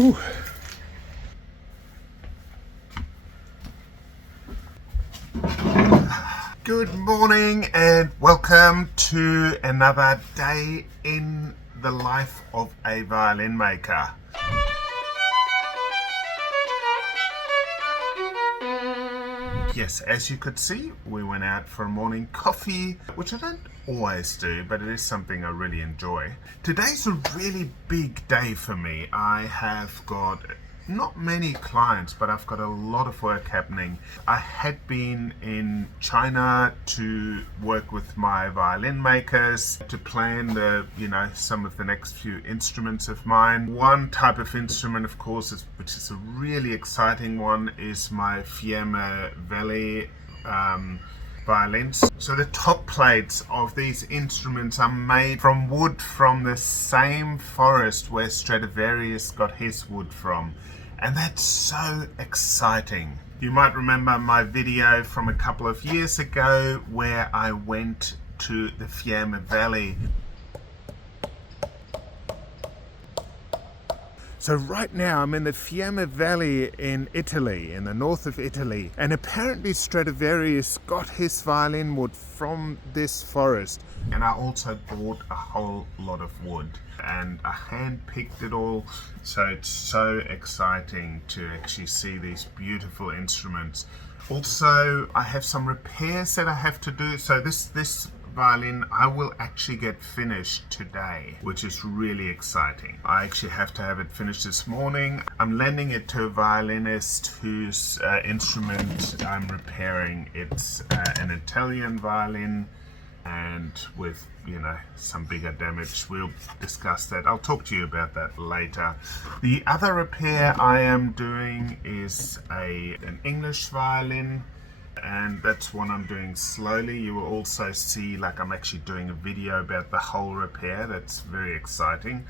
Whew. Good morning and welcome to another day in the life of a violin maker. Yes, as you could see, we went out for a morning coffee, which I don't always do, but it is something I really enjoy. Today's a really big day for me. I have got not many clients, but I've got a lot of work happening. I had been in China to work with my violin makers to plan some of the next few instruments of mine. One type of instrument, of course, which is a really exciting one, is my Violin violins. So the top plates of these instruments are made from wood from the same forest where Stradivarius got his wood from. And that's so exciting. You might remember my video from a couple of years ago where I went to the Fiemme Valley. So right now I'm in the Fiemme Valley in Italy, in the north of Italy, and apparently Stradivarius got his violin wood from this forest. And I also bought a whole lot of wood and I hand-picked it all, so it's so exciting to actually see these beautiful instruments. Also, I have some repairs that I have to do, so this violin I will actually get finished today, which is really exciting. I actually have to have it finished this morning. I'm lending it to a violinist whose instrument I'm repairing. It's an Italian violin and with some bigger damage. We'll discuss that. I'll talk to you about that later. The other repair I am doing is an English violin, and that's one I'm doing slowly. You will also see I'm actually doing a video about the whole repair. That's very exciting,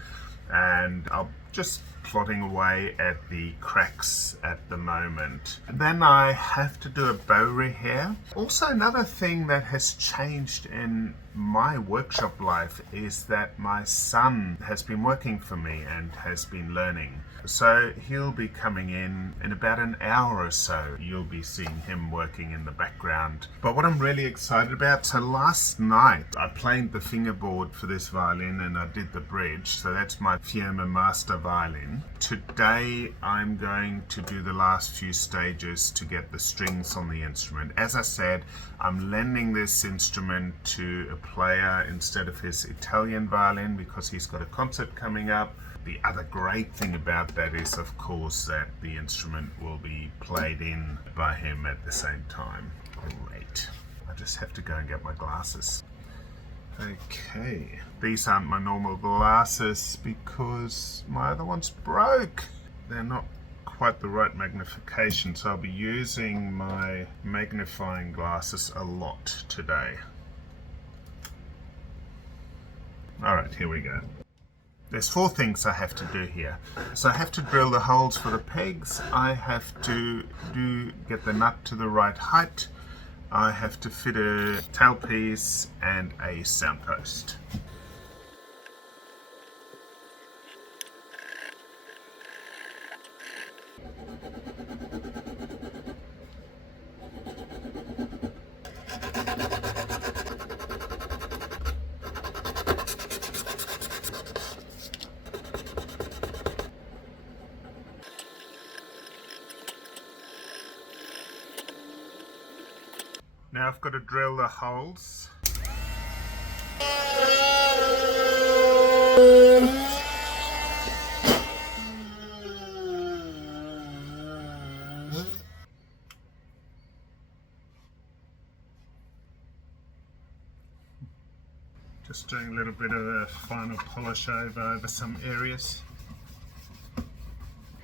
and I'll just plotting away at the cracks at the moment. Then I have to do a bow repair. Also, another thing that has changed in my workshop life is that my son has been working for me and has been learning. So he'll be coming in about an hour or so. You'll be seeing him working in the background. But what I'm really excited about, so last night I played the fingerboard for this violin and I did the bridge. So that's my Fiemme Master violin. Today I'm going to do the last few stages to get the strings on the instrument. As I said, I'm lending this instrument to a player instead of his Italian violin because he's got a concert coming up. The other great thing about that is, of course, that the instrument will be played in by him at the same time. Great. I just have to go and get my glasses. Okay. These aren't my normal glasses because my other ones broke. They're not quite the right magnification, so I'll be using my magnifying glasses a lot today. Alright, here we go. There's 4 things I have to do here. So I have to drill the holes for the pegs. I have to get the nut to the right height. I have to fit a tailpiece and a soundpost. Now I've got to drill the holes. Just doing a little bit of a final polish over some areas.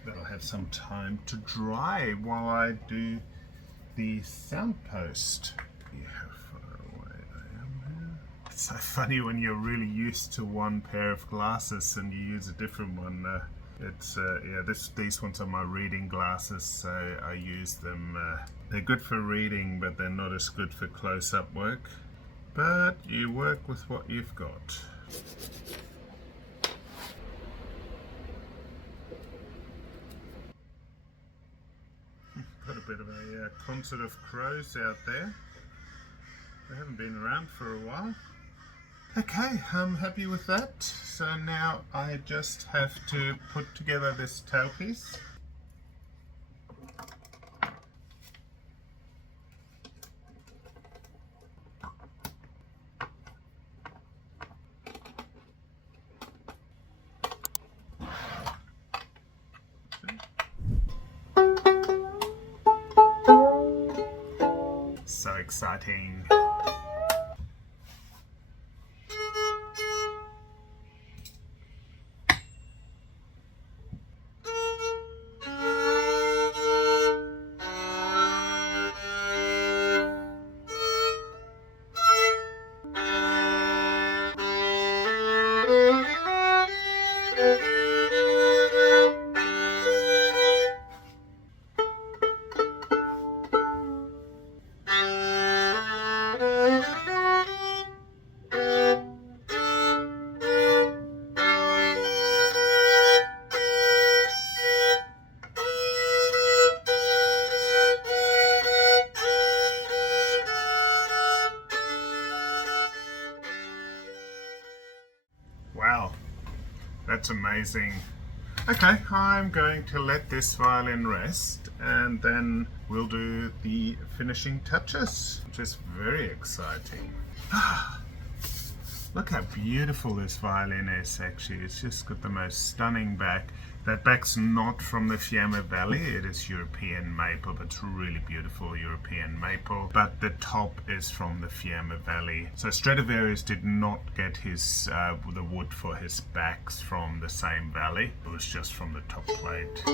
That'll have some time to dry while I do the soundpost. How far away I am now. It's so funny when you're really used to one pair of glasses and you use a different one. These ones are my reading glasses, so I use them. They're good for reading, but they're not as good for close-up work. But you work with what you've got. bit of a concert of crows out there. They haven't been around for a while. Okay, I'm happy with that. So now I just have to put together this tailpiece. So exciting. Wow, that's amazing. Okay, I'm going to let this violin rest and then we'll do the finishing touches, which is very exciting. Look how beautiful this violin is actually. It's just got the most stunning back. That back's not from the Fiemme Valley, it is European maple, but it's really beautiful European maple. But the top is from the Fiemme Valley. So Stradivarius did not get his the wood for his backs from the same valley. It was just from the top plate.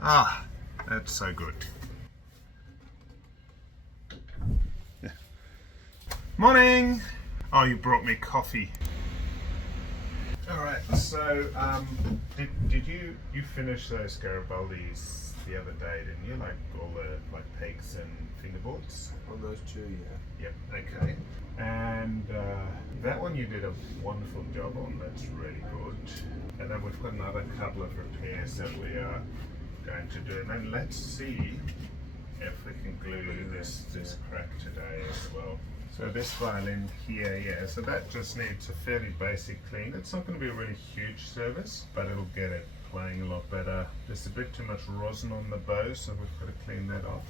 Ah, that's so good. Morning! Oh, you brought me coffee. Alright, so did you finish those Garibaldis the other day, didn't you? Like all the pegs and fingerboards? On those two, yeah. Yep, okay. And that one you did a wonderful job on, that's really good. And then we've got another couple of repairs that we are going to do. And then let's see if we can glue this crack today as well. So this violin here, yeah, so that just needs a fairly basic clean. It's not going to be a really huge service, but it'll get it playing a lot better. There's a bit too much rosin on the bow, so we've got to clean that off.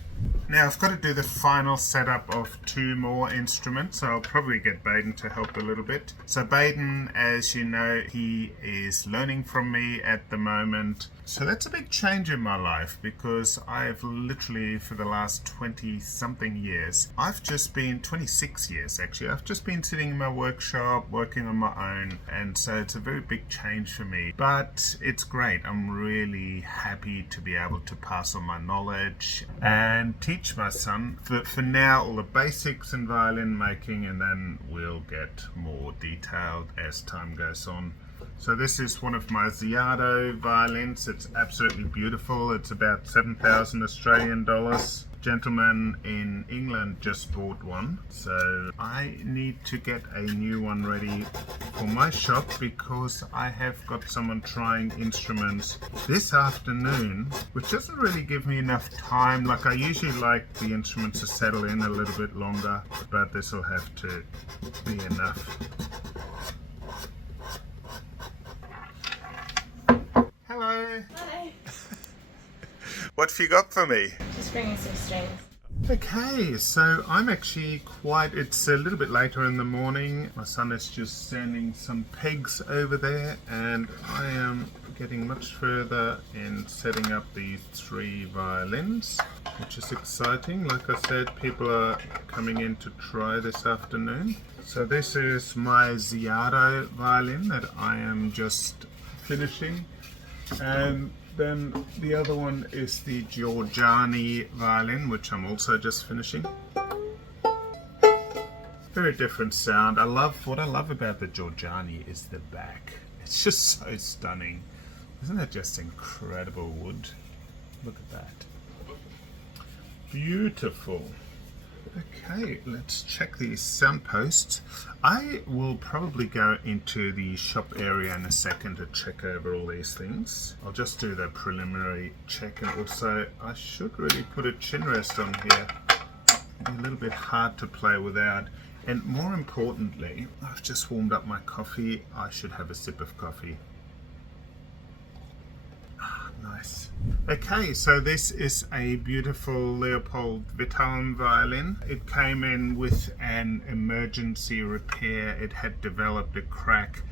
Now I've got to do the final setup of two more instruments, so I'll probably get Baden to help a little bit. So Baden, as you know, he is learning from me at the moment. So that's a big change in my life because I've literally, for the last 20 something years, 26 years actually, I've just been sitting in my workshop, working on my own, and so it's a very big change for me. But it's great. I'm really happy to be able to pass on my knowledge and teach my son, for now, all the basics in violin making, and then we'll get more detailed as time goes on. So this is one of my Ziado violins. It's absolutely beautiful. It's about 7,000 Australian dollars. Gentleman in England just bought one, so I need to get a new one ready for my shop because I have got someone trying instruments this afternoon, which doesn't really give me enough time. Like, I usually like the instruments to settle in a little bit longer, but this will have to be enough. Hello. Hi. What have you got for me? Just bringing some strings. Okay, so I'm actually it's a little bit later in the morning. My son is just sanding some pegs over there, and I am getting much further in setting up these three violins, which is exciting. Like I said, people are coming in to try this afternoon. So this is my Ziado violin that I am just finishing. And then the other one is the Giorgiani violin, which I'm also just finishing. Very different sound. What I love about the Giorgiani is the back. It's just so stunning. Isn't that just incredible wood? Look at that. Beautiful. Okay, let's check these soundposts. I will probably go into the shop area in a second to check over all these things. I'll just do the preliminary check, and also I should really put a chin rest on here. A little bit hard to play without. And more importantly, I've just warmed up my coffee. I should have a sip of coffee. Nice. Okay, so this is a beautiful Leopold Violin violin. It came in with an emergency repair. It had developed a crack.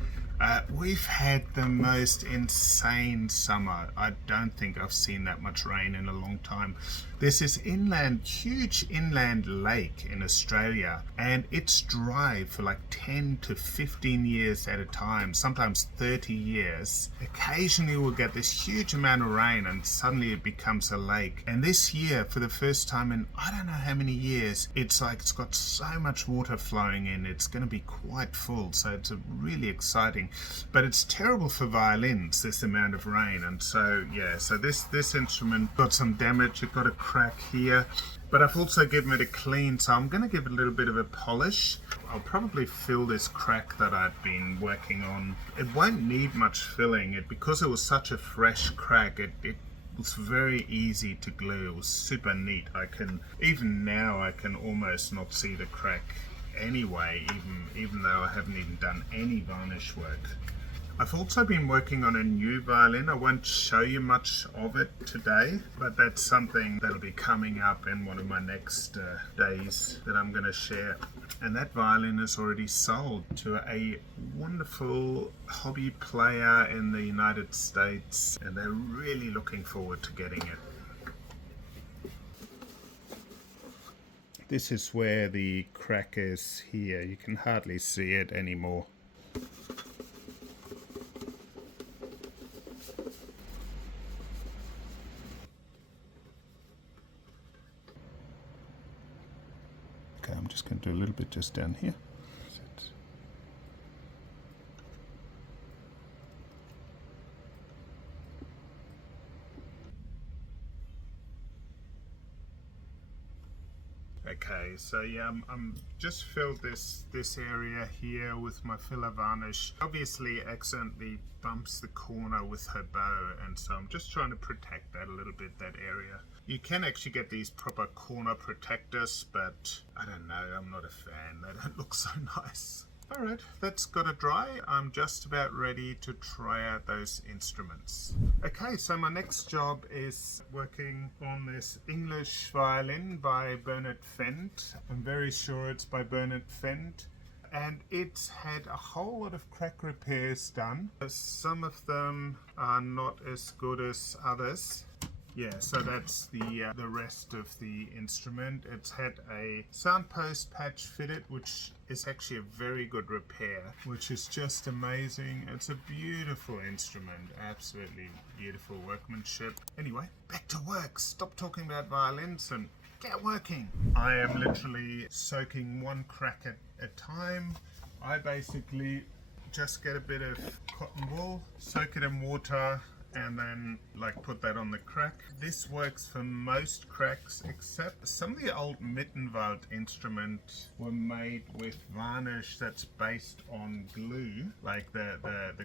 We've had the most insane summer. I don't think I've seen that much rain in a long time. There's this huge inland lake in Australia, and it's dry for like 10 to 15 years at a time, sometimes 30 years. Occasionally we'll get this huge amount of rain and suddenly it becomes a lake. And this year, for the first time in I don't know how many years, it's got so much water flowing in, it's going to be quite full. So it's really exciting. But it's terrible for violins, this amount of rain. And so, yeah, so this instrument got some damage. It got a crack here. But I've also given it a clean, so I'm going to give it a little bit of a polish. I'll probably fill this crack that I've been working on. It won't need much filling. Because it was such a fresh crack, it was very easy to glue. It was super neat. Even now I can almost not see the crack anyway, even though I haven't even done any varnish work. I've also been working on a new violin. I won't show you much of it today, but that's something that'll be coming up in one of my next days that I'm going to share. And that violin is already sold to a wonderful hobby player in the United States, and they're really looking forward to getting it. This is where the crack is here. You can hardly see it anymore. Okay, I'm just going to do a little bit just down here. Okay, so yeah, I'm just filled this area here with my filler varnish. Obviously accidentally bumps the corner with her bow, and so I'm just trying to protect that a little bit, that area. You can actually get these proper corner protectors, but I don't know, I'm not a fan. They don't look so nice. Alright, that's got to dry. I'm just about ready to try out those instruments. Okay, so my next job is working on this English violin by Bernard Fendt. I'm very sure it's by Bernard Fendt. And it's had a whole lot of crack repairs done. Some of them are not as good as others. Yeah, so that's the rest of the instrument. It's had a soundpost patch fitted, which is actually a very good repair, which is just amazing. It's a beautiful instrument, absolutely beautiful workmanship. Anyway, back to work. Stop talking about violins and get working. I am literally soaking one crack at a time. I basically just get a bit of cotton wool, soak it in water, and then put that on the crack. This works for most cracks, except some of the old Mittenwald instruments were made with varnish that's based on glue. Like the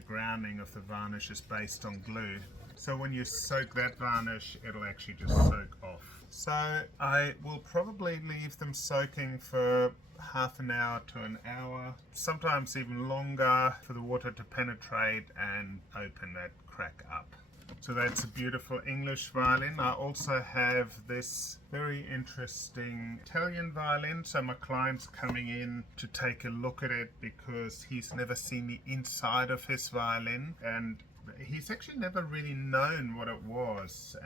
grounding of the varnish is based on glue. So when you soak that varnish, it'll actually just soak off. So I will probably leave them soaking for half an hour to an hour, sometimes even longer, for the water to penetrate and open that crack up. So that's a beautiful English violin. I also have this very interesting Italian violin. So my client's coming in to take a look at it because he's never seen the inside of his violin, and he's actually never really known what it was.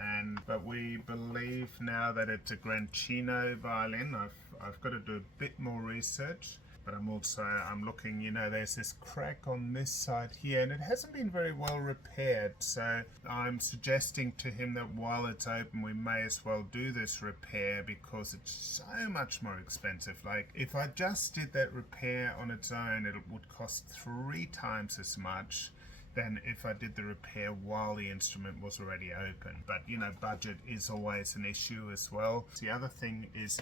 But we believe now that it's a Grancino violin. I've got to do a bit more research. But I'm looking, there's this crack on this side here, and it hasn't been very well repaired. So I'm suggesting to him that while it's open, we may as well do this repair because it's so much more expensive. Like, if I just did that repair on its own, it would cost 3 times as much than if I did the repair while the instrument was already open. But, budget is always an issue as well. The other thing is,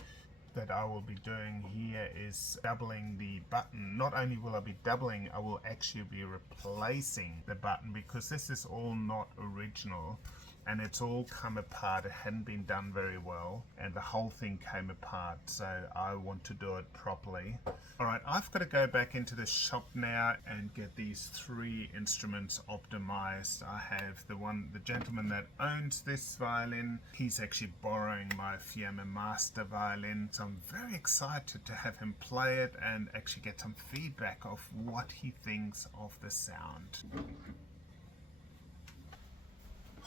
that I will be doing here is doubling the button. Not only will I be doubling, I will actually be replacing the button, because this is all not original and it's all come apart. It hadn't been done very well and the whole thing came apart, so I want to do it properly. Alright, I've got to go back into the shop now and get these 3 instruments optimized. I have the gentleman that owns this violin, he's actually borrowing my Fiamma Master violin, so I'm very excited to have him play it and actually get some feedback of what he thinks of the sound.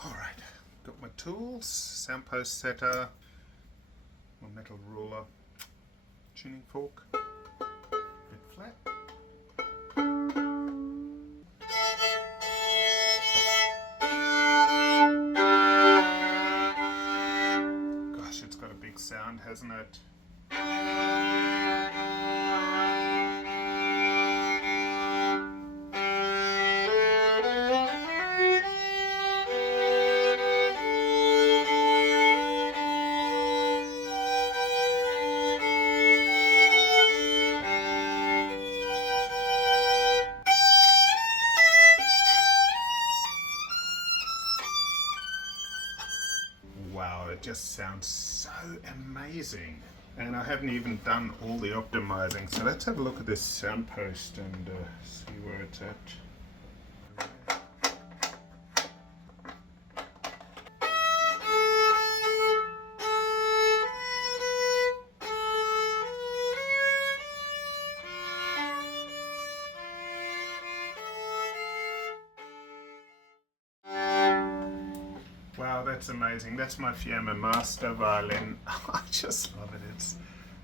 Alright, got my tools, soundpost setter, my metal ruler, tuning fork, bit flat. Gosh, it's got a big sound, hasn't it? Wow, it just sounds so amazing. And I haven't even done all the optimizing, so let's have a look at this soundpost and see where it's at. Wow, that's amazing. That's my Fiamma Master violin. I just love it. It's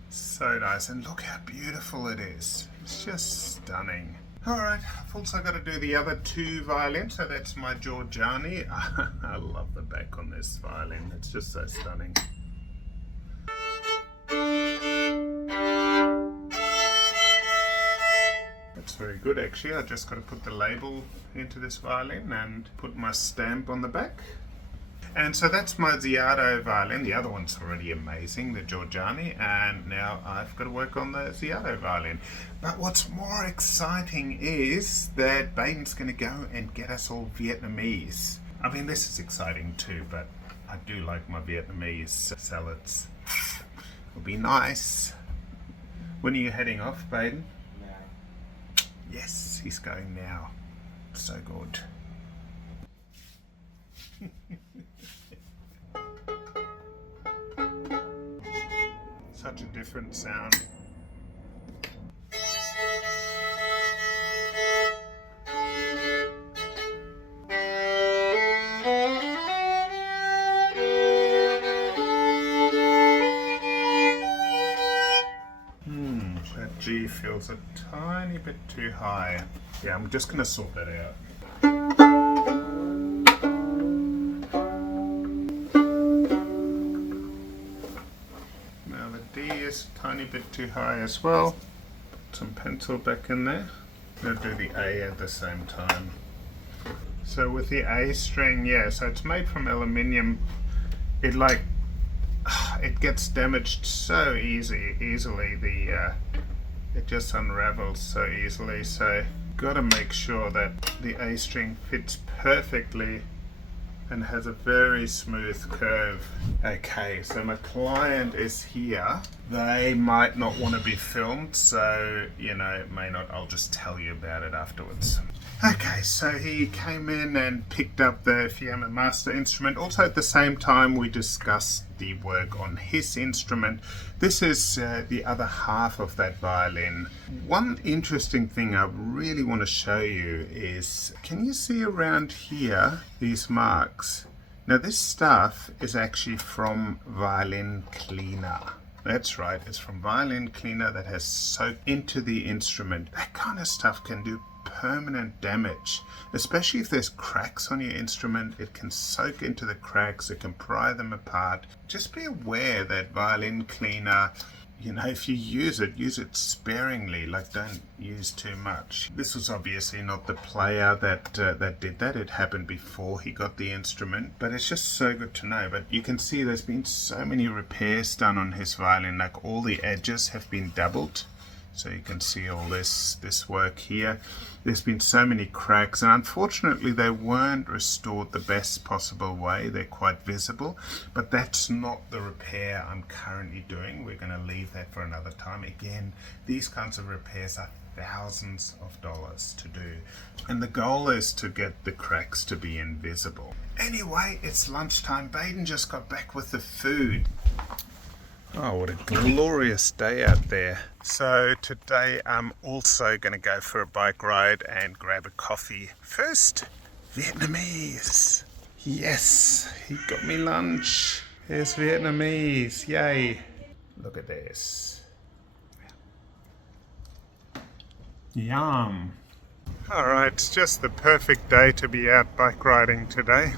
so nice. And look how beautiful it is. It's just stunning. Alright, I've also got to do the other 2 violins. So that's my Giorgiani. I love the back on this violin. It's just so stunning. That's very good actually. I just got to put the label into this violin and put my stamp on the back. And so that's my Ziardo violin. The other one's already amazing, the Giorgiani, and now I've got to work on the Ziardo violin. But what's more exciting is that Baden's going to go and get us all Vietnamese. I mean, this is exciting too, but I do like my Vietnamese salads. It'll be nice. When are you heading off, Baden? Now. Yes, he's going now. So good. Such a different sound. That G feels a tiny bit too high. Yeah, I'm just going to sort that out. A tiny bit too high as well. Put some pencil back in there. I'm going to do the A at the same time. So with the A string, yeah, so it's made from aluminium. It gets damaged so easily. It just unravels so easily. So got to make sure that the A string fits perfectly and has a very smooth curve. Okay, so my client is here. They might not want to be filmed, so, you know, it may not. I'll just tell you about it afterwards. Okay, so he came in and picked up the Fiamma Master instrument. Also at the same time we discussed the work on his instrument. This is the other half of that violin. One interesting thing I really want to show you is, can you see around here these marks? Now this stuff is actually from violin cleaner. That's right, it's from violin cleaner that has soaked into the instrument. That kind of stuff can do permanent damage, especially if there's cracks on your instrument. It can soak into the cracks, it can pry them apart. Just be aware that violin cleaner you know, if you use it sparingly, like don't use too much. This was obviously not the player that did that. It happened before he got the instrument, but it's just so good to know. But you can see there's been so many repairs done on his violin, like all the edges have been doubled. So you can see all this work here. There's been so many cracks, and unfortunately they weren't restored the best possible way. They're quite visible, but that's not the repair I'm currently doing. We're going to leave that for another time. Again, these kinds of repairs are thousands of dollars to do, and the goal is to get the cracks to be invisible. Anyway, it's lunchtime. Baden just got back with the food. Oh, what a glorious day out there. So today I'm also going to go for a bike ride and grab a coffee. First, Vietnamese. Yes, he got me lunch. Here's Vietnamese, yay. Look at this. Yum. Alright, it's just the perfect day to be out bike riding today.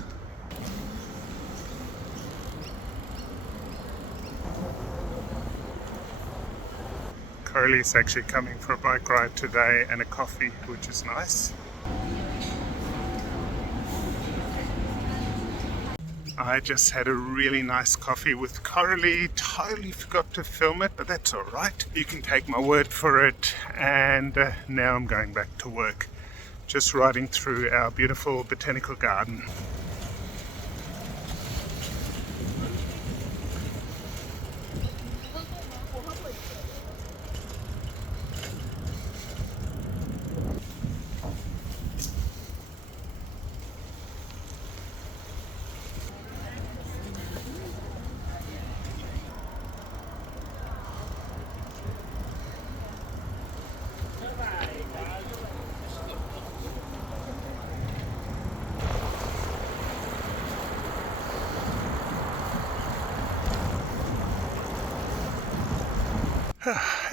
Carly's actually coming for a bike ride today and a coffee, which is nice. I just had a really nice coffee with Carly. Totally forgot to film it, but that's alright. You can take my word for it. And now I'm going back to work. Just riding through our beautiful botanical garden.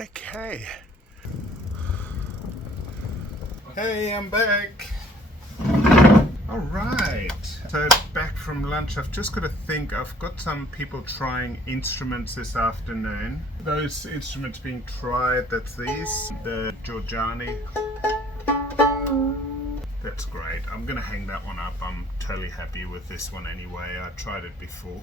Okay. Hey, I'm back. Alright. So back from lunch, I've just got to think, I've got some people trying instruments this afternoon. Those instruments being tried, that's these, the Giorgiani. That's great. I'm going to hang that one up. I'm totally happy with this one anyway. I tried it before.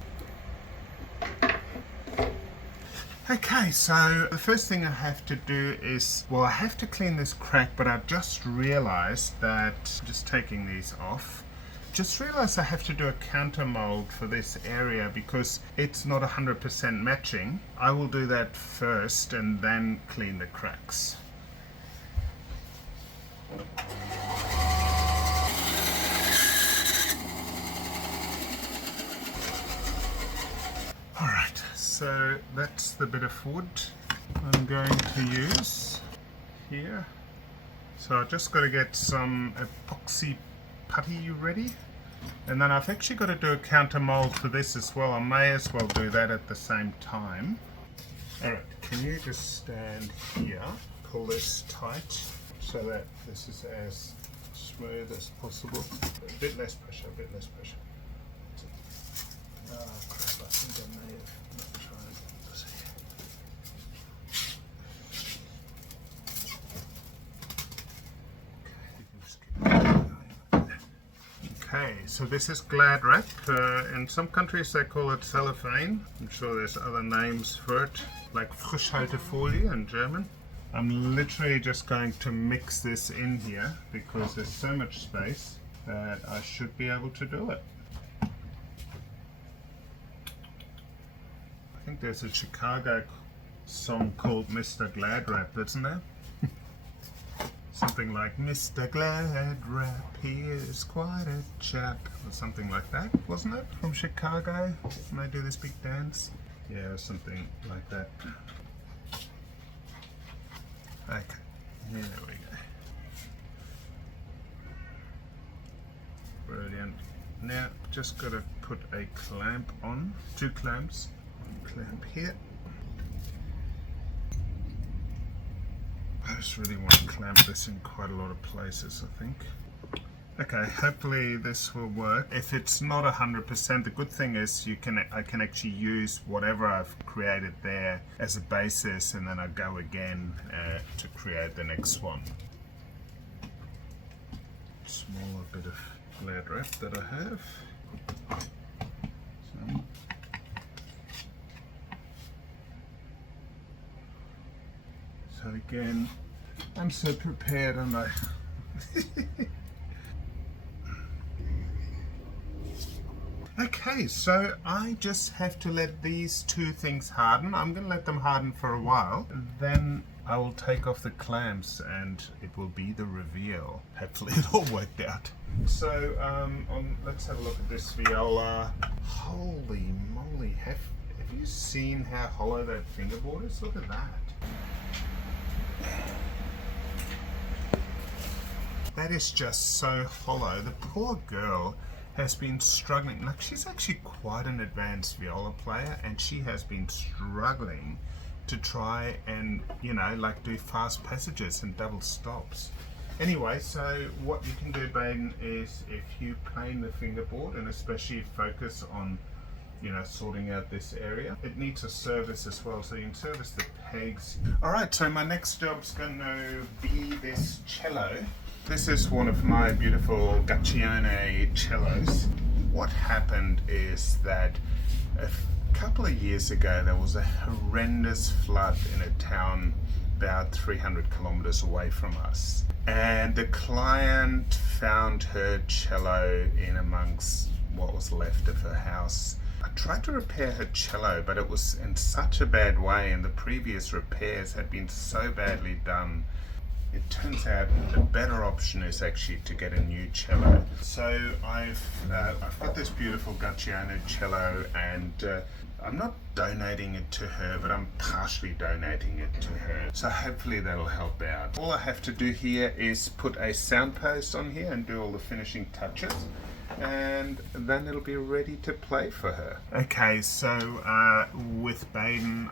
Okay, so the first thing I have to do is, well, I have to clean this crack, but I've just realized that, just taking these off, just realized I have to do a counter mold for this area because it's not 100% matching. I will do that first and then clean the cracks. Alright, so that's the bit of wood I'm going to use here. So I've just got to get some epoxy putty ready, and then I've actually got to do a counter mold for this as well. I may as well do that at the same time. Alright, can you just stand here, pull this tight so that this is as smooth as possible. A bit less pressure, a bit less pressure. Oh crap, I think I may have not tried this here. Okay, so this is glad wrap. In some countries they call it cellophane. I'm sure there's other names for it, like Frischhaltefolie in German. I'm literally just going to mix this in here because there's so much space that I should be able to do it. I think there's a Chicago song called Mr. Glad Rap, isn't there? Something like Mr. Glad Rap, he is quite a chap, or something like that, wasn't it? From Chicago, when they do this big dance? Yeah, or something like that. Okay, here we go. Brilliant. Now, just got to put a clamp on, 2 clamps. Clamp here. I just really want to clamp this in quite a lot of places, I think. Okay, hopefully this will work. If it's not 100%, the good thing is I can actually use whatever I've created there as a basis, and then I go again to create the next one. Smaller bit of flat wrap that I have. So again, I'm so prepared, and I Okay, so I just have to let these two things harden. I'm going to let them harden for a while. Then I will take off the clamps and it will be the reveal. Hopefully it all worked out. So let's have a look at this viola. Holy moly, have you seen how hollow that fingerboard is? Look at that. That is just so hollow. The poor girl has been struggling. Like, she's actually quite an advanced viola player, and she has been struggling to try and, you know, like do fast passages and double stops. Anyway, so what you can do, Baden, is if you plane the fingerboard and especially focus on, you know, sorting out this area, it needs a service as well, so you can service the pegs. Alright, so my next job's going to be this cello. This is one of my beautiful Grawert cellos. What happened is that a couple of years ago there was a horrendous flood in a town about 300 kilometers away from us. And the client found her cello in amongst what was left of her house. I tried to repair her cello, but it was in such a bad way, and the previous repairs had been so badly done. It turns out the better option is actually to get a new cello. So I've got this beautiful Grawert cello, and I'm not donating it to her, but I'm partially donating it to her. So hopefully that'll help out. All I have to do here is put a sound post on here and do all the finishing touches, and then it'll be ready to play for her. Okay, so with Baden,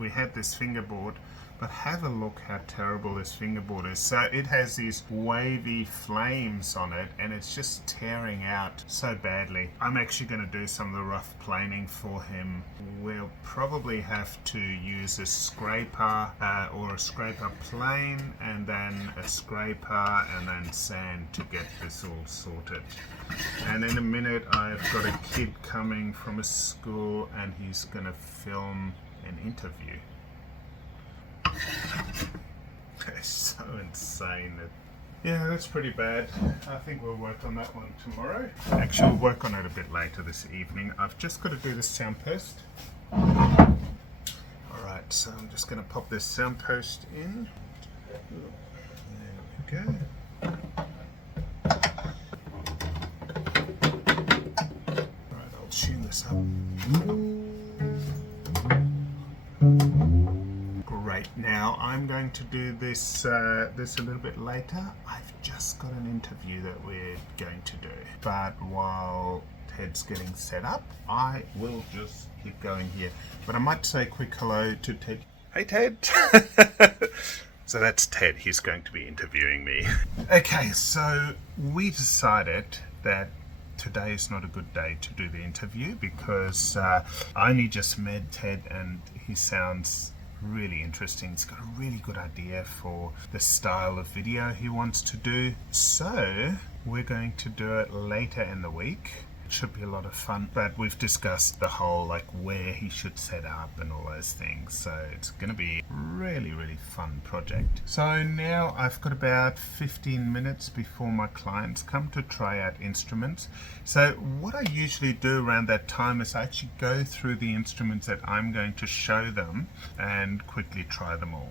we had this fingerboard, but have a look how terrible this fingerboard is. So it has these wavy flames on it, and it's just tearing out so badly. I'm actually going to do some of the rough planing for him. We'll probably have to use a scraper or a scraper plane, and then a scraper, and then sand to get this all sorted. And in a minute I've got a kid coming from a school, and he's going to film an interview. It's so insane. Yeah, that's pretty bad. I think we'll work on that one tomorrow. Actually, we'll work on it a bit later this evening. I've just got to do the sound post. Alright, so I'm just going to pop this sound post in. There we go. Alright, I'll tune this up. Great. Now I'm going to do this a little bit later. I've just got an interview that we're going to do, but while Ted's getting set up, I will just keep going here. But I might say a quick hello to Ted. Hey, Ted. So that's Ted. He's going to be interviewing me. Okay, so we decided that today is not a good day to do the interview because I only just met Ted, and he sounds really interesting. He's got a really good idea for the style of video he wants to do. So we're going to do it later in the week. It should be a lot of fun, but we've discussed the whole like where he should set up and all those things. So it's going to be really fun project. So now I've got about 15 minutes before my clients come to try out instruments. So what I usually do around that time is I actually go through the instruments that I'm going to show them and quickly try them all.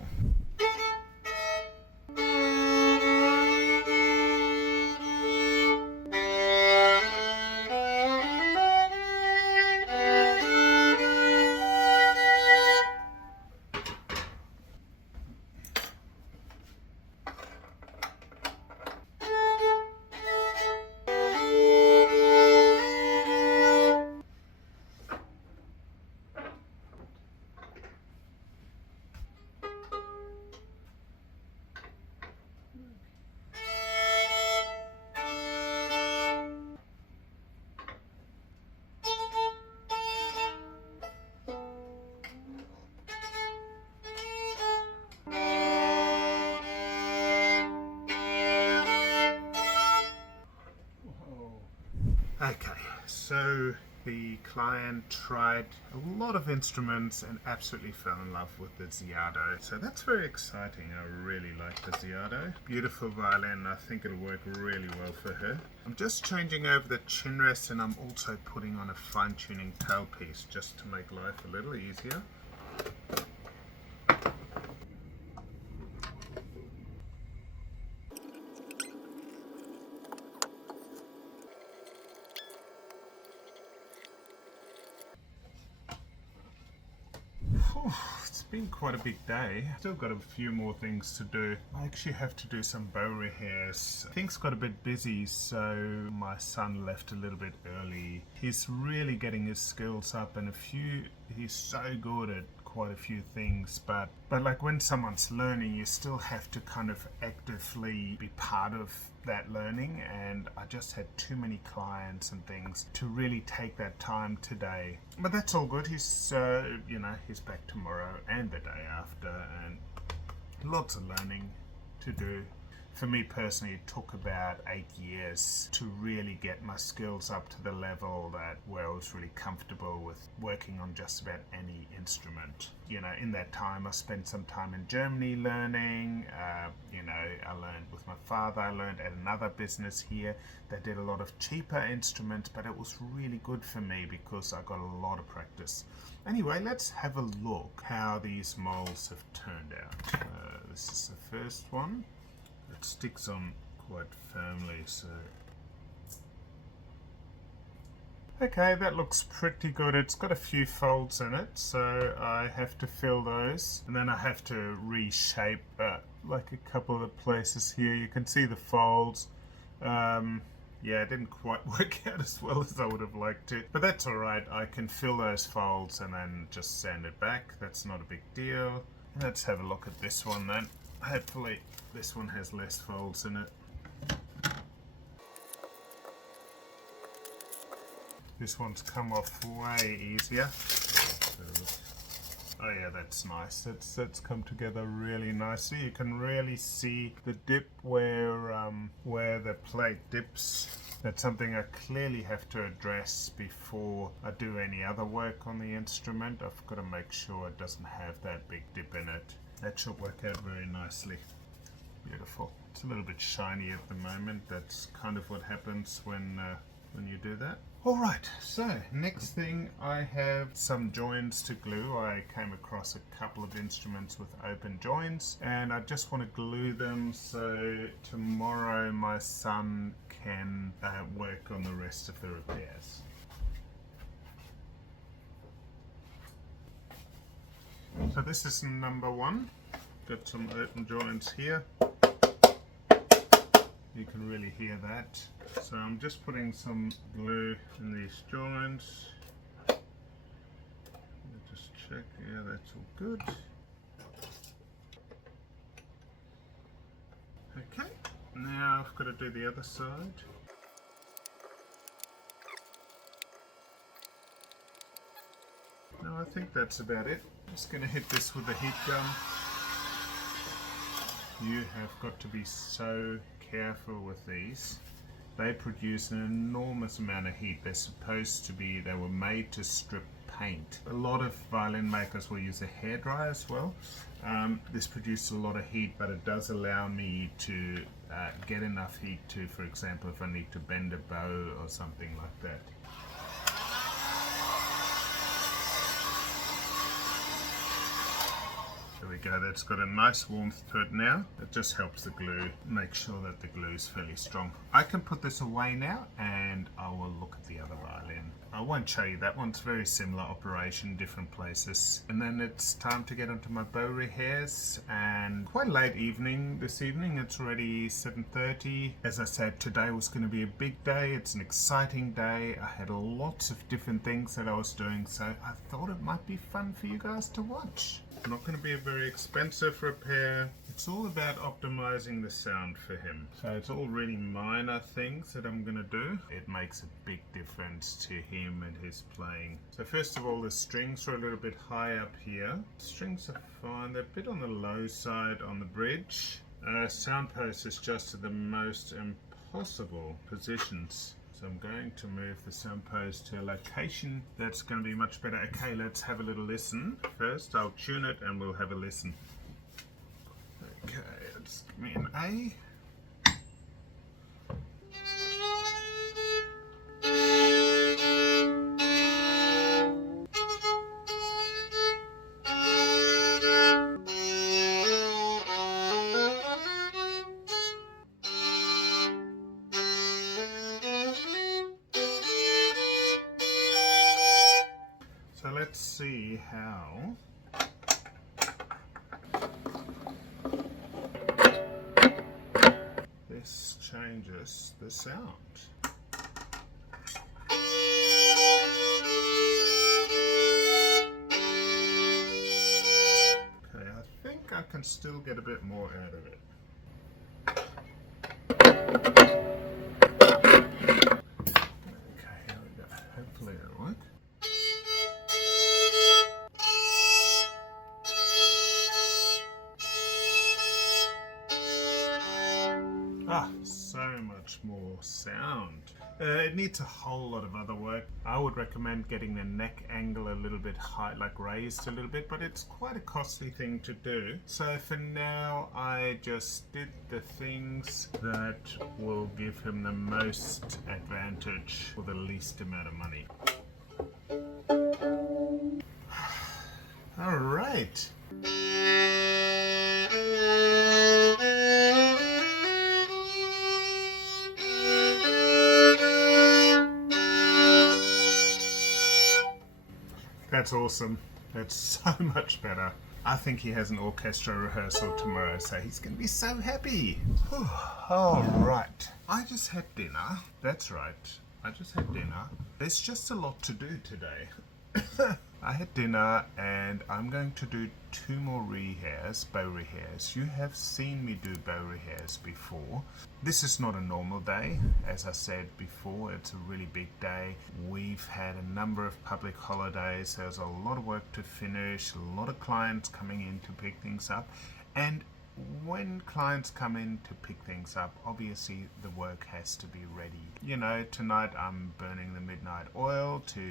Okay, so the client tried a lot of instruments and absolutely fell in love with the Ziado. So that's very exciting. I really like the Ziado. Beautiful violin. I think it'll work really well for her. I'm just changing over the chin rest, and I'm also putting on a fine-tuning tailpiece just to make life a little easier. It's been quite a big day. Still got a few more things to do. I actually have to do some bow repairs. Things got a bit busy, so my son left a little bit early. He's really getting his skills up, and he's so good at quite a few things, but like when someone's learning, you still have to kind of actively be part of that learning, and I just had too many clients and things to really take that time today. But that's all good. He's he's back tomorrow and the day after, and lots of learning to do. For me personally, it took about 8 years to really get my skills up to the level where I was really comfortable with working on just about any instrument. In that time, I spent some time in Germany learning. I learned with my father. I learned at another business here that did a lot of cheaper instruments, but it was really good for me because I got a lot of practice. Anyway, let's have a look how these molds have turned out. This is the first one. It sticks on quite firmly, so okay, that looks pretty good. It's got a few folds in it, so I have to fill those, and then I have to reshape like a couple of the places here. You can see the folds. Yeah, it didn't quite work out as well as I would have liked it, but that's alright. I can fill those folds and then just sand it back. That's not a big deal. Let's have a look at this one then. Hopefully this one has less folds in it. This one's come off way easier. Oh yeah, that's nice. It's come together really nicely. You can really see the dip where the plate dips. That's something I clearly have to address before I do any other work on the instrument. I've got to make sure it doesn't have that big dip in it. That should work out very nicely. Beautiful. It's a little bit shiny at the moment. That's kind of what happens when you do that. Alright, so next thing, I have some joins to glue. I came across a couple of instruments with open joins, and I just want to glue them so tomorrow my son can work on the rest of the repairs. So this is number one. Got some open joints here. You can really hear that. So I'm just putting some glue in these joints. Just check, yeah, that's all good. Okay, now I've got to do the other side. No, I think that's about it. Just going to hit this with a heat gun. You have got to be so careful with these. They produce an enormous amount of heat. They were made to strip paint. A lot of violin makers will use a hairdryer as well. This produces a lot of heat, but it does allow me to get enough heat to, for example, if I need to bend a bow or something like that. There we go, that's got a nice warmth to it now. It just helps the glue, make sure that the glue is fairly strong. I can put this away now and I will look at the other violin. I won't show you that one, it's very similar operation, different places. And then it's time to get onto my bow repairs, and quite late evening this evening. It's already 7:30. As I said, today was going to be a big day. It's an exciting day. I had lots of different things that I was doing, so I thought it might be fun for you guys to watch. Not going to be a very expensive repair. It's all about optimizing the sound for him. So it's all really minor things that I'm going to do. It makes a big difference to him and his playing. So first of all, the strings are a little bit high up here. The strings are fine. They're a bit on the low side on the bridge. Sound post is just at the most impossible positions. So I'm going to move the sound post to a location that's going to be much better. Okay, let's have a little listen. First, I'll tune it and we'll have a listen. Okay, let's give me an A. So let's see how this changes the sound. Okay, I think I can still get a bit more out of it. Okay, here we go. Hopefully it'll work. Ah, so much more sound. It needs a whole lot of other work. I would recommend getting the neck angle a little bit high, like raised a little bit, but it's quite a costly thing to do. So for now, I just did the things that will give him the most advantage for the least amount of money. All right. That's awesome. That's so much better. I think he has an orchestra rehearsal tomorrow, so he's going to be so happy. All right. I just had dinner. That's right. I just had dinner. There's just a lot to do today. I had dinner and I'm going to do 2 more rehairs, bow rehairs. You have seen me do bow rehairs before. This is not a normal day. As I said before, it's a really big day. We've had a number of public holidays. There's a lot of work to finish, a lot of clients coming in to pick things up. And when clients come in to pick things up, obviously the work has to be ready. You know, tonight I'm burning the midnight oil to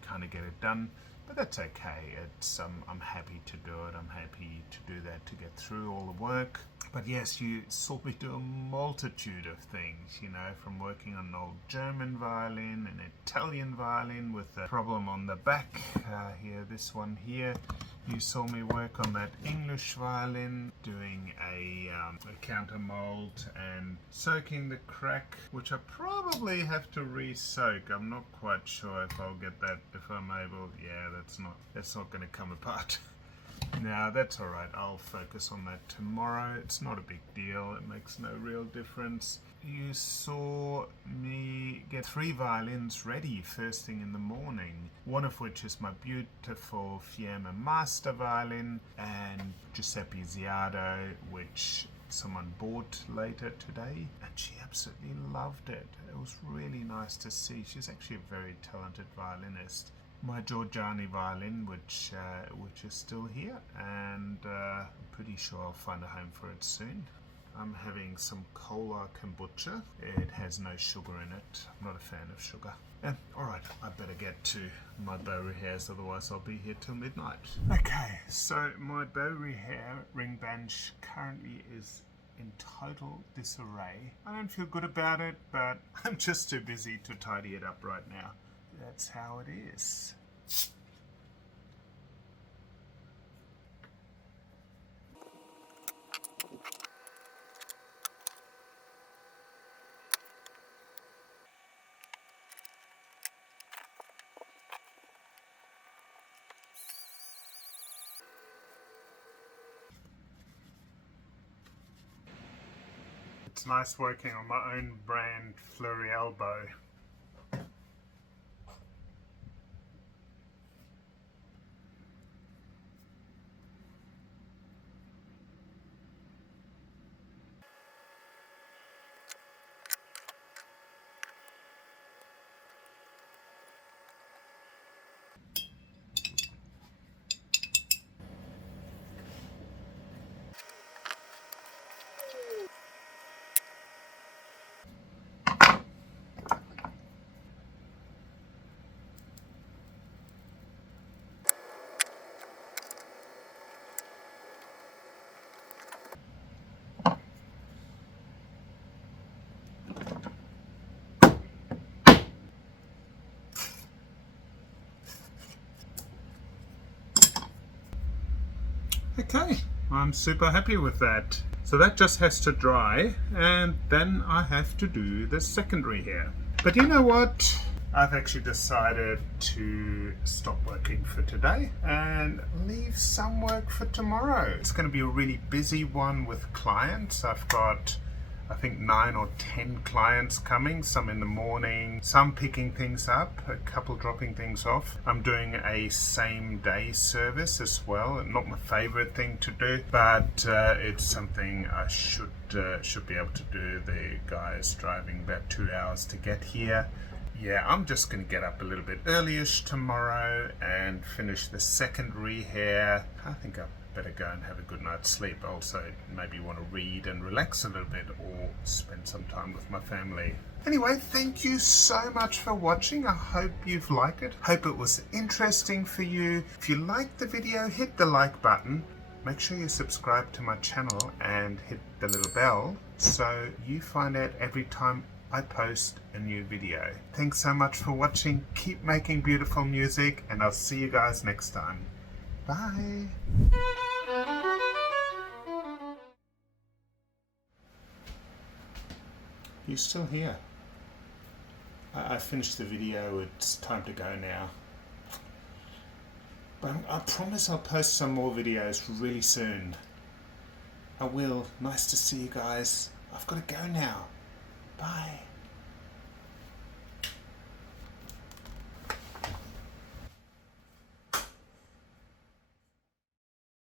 kind of get it done. But that's okay. I'm happy to do it. I'm happy to do that to get through all the work. But yes, you saw me do a multitude of things, you know, from working on an old German violin, an Italian violin with a problem on the back. Here, this one here. You saw me work on that English violin, doing a counter mold and soaking the crack, which I probably have to re-soak. I'm not quite sure if I'll get that, if I'm able. Yeah, that's not going to come apart. Now that's alright, I'll focus on that tomorrow. It's not a big deal, it makes no real difference. You saw me get 3 violins ready first thing in the morning, one of which is my beautiful Fiemme Master violin, and Giuseppe Ziardo, which someone bought later today, and she absolutely loved it. It was really nice to see. She's actually a very talented violinist. My Giorgiani violin, which is still here, and I'm pretty sure I'll find a home for it soon. I'm having some cola kombucha. It has no sugar in it. I'm not a fan of sugar. Alright, I better get to my bow rehairs, otherwise I'll be here till midnight. Okay, so my bow rehair ring bench currently is in total disarray. I don't feel good about it, but I'm just too busy to tidy it up right now. That's how it is. It's nice working on my own brand Fleury elbow. Okay, I'm super happy with that. So that just has to dry, and then I have to do the secondary here. But you know what? I've actually decided to stop working for today and leave some work for tomorrow. It's going to be a really busy one with clients. I've got, I think, 9 or 10 clients coming, some in the morning, some picking things up, a couple dropping things off. I'm doing a same day service as well. Not my favorite thing to do, but it's something I should be able to do. The guy's driving about 2 hours to get here. Yeah, I'm just going to get up a little bit early-ish tomorrow and finish the secondary here. I think I'll better go and have a good night's sleep. Also, maybe want to read and relax a little bit or spend some time with my family. Anyway, thank you so much for watching. I hope you've liked it. Hope it was interesting for you. If you liked the video, hit the like button. Make sure you subscribe to my channel and hit the little bell so you find out every time I post a new video. Thanks so much for watching. Keep making beautiful music, and I'll see you guys next time. Bye. You still here? I finished the video. It's time to go now. But I promise I'll post some more videos really soon. I will. Nice to see you guys. I've got to go now. Bye.